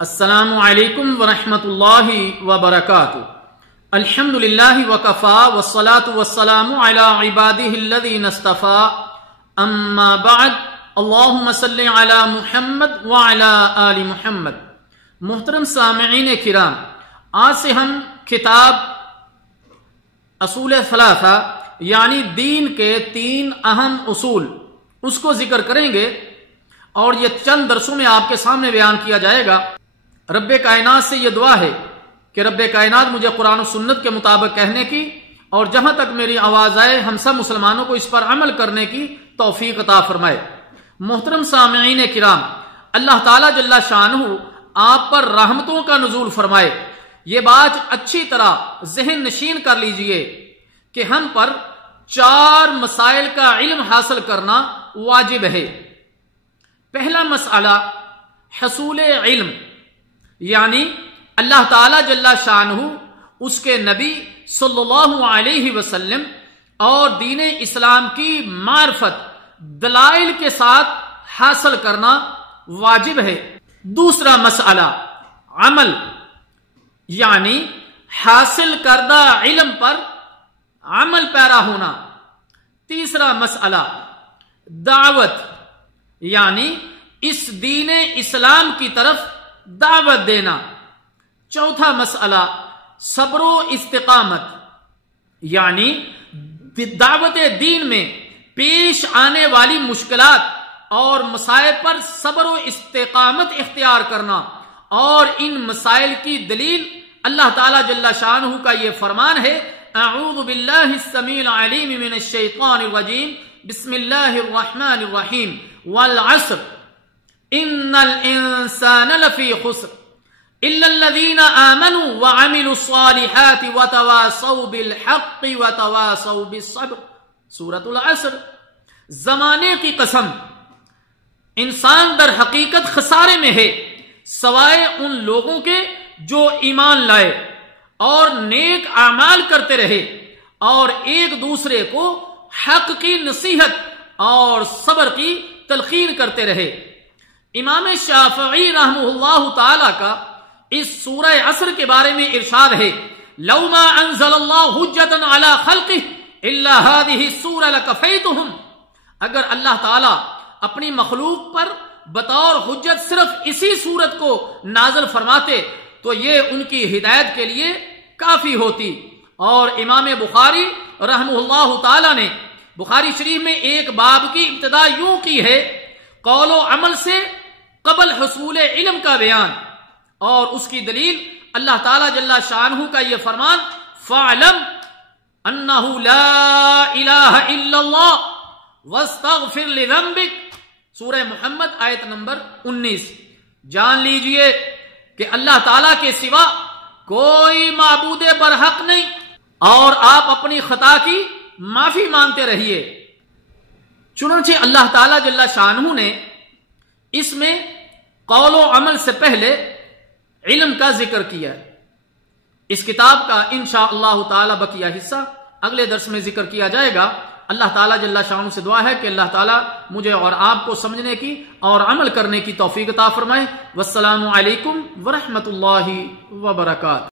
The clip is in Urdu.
السلام علیکم ورحمۃ اللہ وبرکاتہ۔ الحمد للہ وکفا والصلاة والسلام علی عبادہ الذین اصطفیٰ، اما بعد، اللہم صل علی محمد وعلی آل محمد۔ محترم سامعین کرام، آج سے ہم کتاب اصول ثلاثہ یعنی دین کے 3 اہم اصول اس کو ذکر کریں گے، اور یہ چند درسوں میں آپ کے سامنے بیان کیا جائے گا۔ رب کائنات سے یہ دعا ہے کہ رب کائنات مجھے قرآن و سنت کے مطابق کہنے کی اور جہاں تک میری آواز آئے ہم سب مسلمانوں کو اس پر عمل کرنے کی توفیق عطا فرمائے۔ محترم سامعین کرام، اللہ تعالیٰ جل شانہ آپ پر رحمتوں کا نزول فرمائے۔ یہ بات اچھی طرح ذہن نشین کر لیجئے کہ ہم پر 4 مسائل کا علم حاصل کرنا واجب ہے۔ پہلا مسئلہ حصول علم، یعنی اللہ تعالیٰ جل شانہ اس کے نبی صلی اللہ علیہ وسلم اور دین اسلام کی معرفت دلائل کے ساتھ حاصل کرنا واجب ہے۔ دوسرا مسئلہ عمل، یعنی حاصل کردہ علم پر عمل پیرا ہونا۔ تیسرا مسئلہ دعوت، یعنی اس دین اسلام کی طرف دعوت دینا۔ چوتھا مسئلہ صبر و استقامت، یعنی دعوت دین میں پیش آنے والی مشکلات اور مسائل پر صبر و استقامت اختیار کرنا، اور ان مسائل کی دلیل اللہ تعالیٰ جل شانہ کا یہ فرمان ہے: اعوذ باللہ السمیع العلیم من الشیطان الرجیم، بسم اللہ الرحمن الرحیم، والعصر ان الانسان لفی خسر الا الذین آمنوا وعملوا الصالحات وتواصوا بالحق وتواصوا بالصبر۔ سورۃ العصر۔ زمانے کی قسم، انسان در حقیقت خسارے میں ہے سوائے ان لوگوں کے جو ایمان لائے اور نیک اعمال کرتے رہے اور ایک دوسرے کو حق کی نصیحت اور صبر کی تلقین کرتے رہے۔ امام شافعی رحمہ اللہ تعالی کا اس سورہ عصر کے بارے میں ارشاد ہے: لو ما انزل اللہ حجتا علی خلقہ الا هذه السورہ لکفیتہم۔ اگر اللہ تعالی اپنی مخلوق پر بطور حجت صرف اسی سورت کو نازل فرماتے تو یہ ان کی ہدایت کے لیے کافی ہوتی۔ اور امام بخاری رحمہ اللہ تعالی نے بخاری شریف میں ایک باب کی ابتدا یوں کی ہے: قول و عمل سے قبل حصول علم کا بیان، اور اس کی دلیل اللہ تعالیٰ جل شانہ کا یہ فرمان: فَاعْلَمْ أَنَّهُ لَا إِلَهَ إِلَّا اللَّهُ وَاسْتَغْفِرْ لِذَنبِكَ۔ سورہ محمد آیت نمبر 19۔ جان لیجئے کہ اللہ تعالیٰ کے سوا کوئی معبود برحق نہیں، اور آپ اپنی خطا کی معافی مانگتے رہیے۔ چنانچہ اللہ تعالیٰ جل شانہ نے اس میں قول و عمل سے پہلے علم کا ذکر کیا ہے۔ اس کتاب کا انشاءاللہ تعالی بقیہ حصہ اگلے درس میں ذکر کیا جائے گا۔ اللہ تعالیٰ جل شانہ سے دعا ہے کہ اللہ تعالیٰ مجھے اور آپ کو سمجھنے کی اور عمل کرنے کی توفیق عطا فرمائے۔ والسلام علیکم ورحمۃ اللہ وبرکاتہ۔